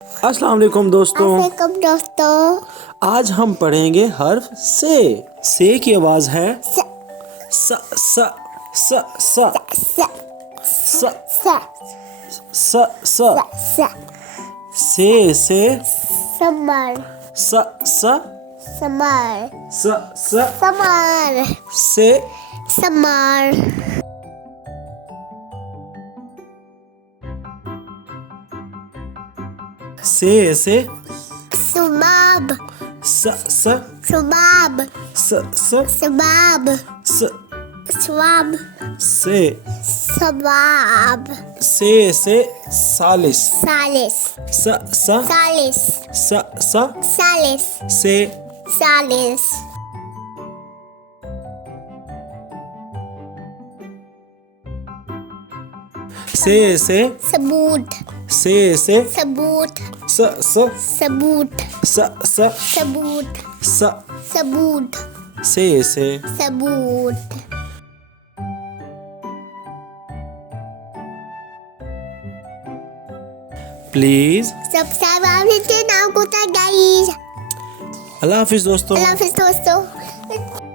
अस्सलाम वालेकुम दोस्तों। आज हम पढ़ेंगे हर्फ से की आवाज है स स स स स स स से समर स स समर स स समर से समर से सुबाब स स सुबाब स स सुबाब स स्वाब से सवाब से सालिस सालिस स स सालिस स स सालिस से सालिस से सबूत से सबूत स स सबूत स स सबूत स सबूत से सबूत प्लीज सब्सक्राइब नाम को गाइस। अल्लाह हाफिज दोस्तों। अल्लाह हाफिज दोस्तों।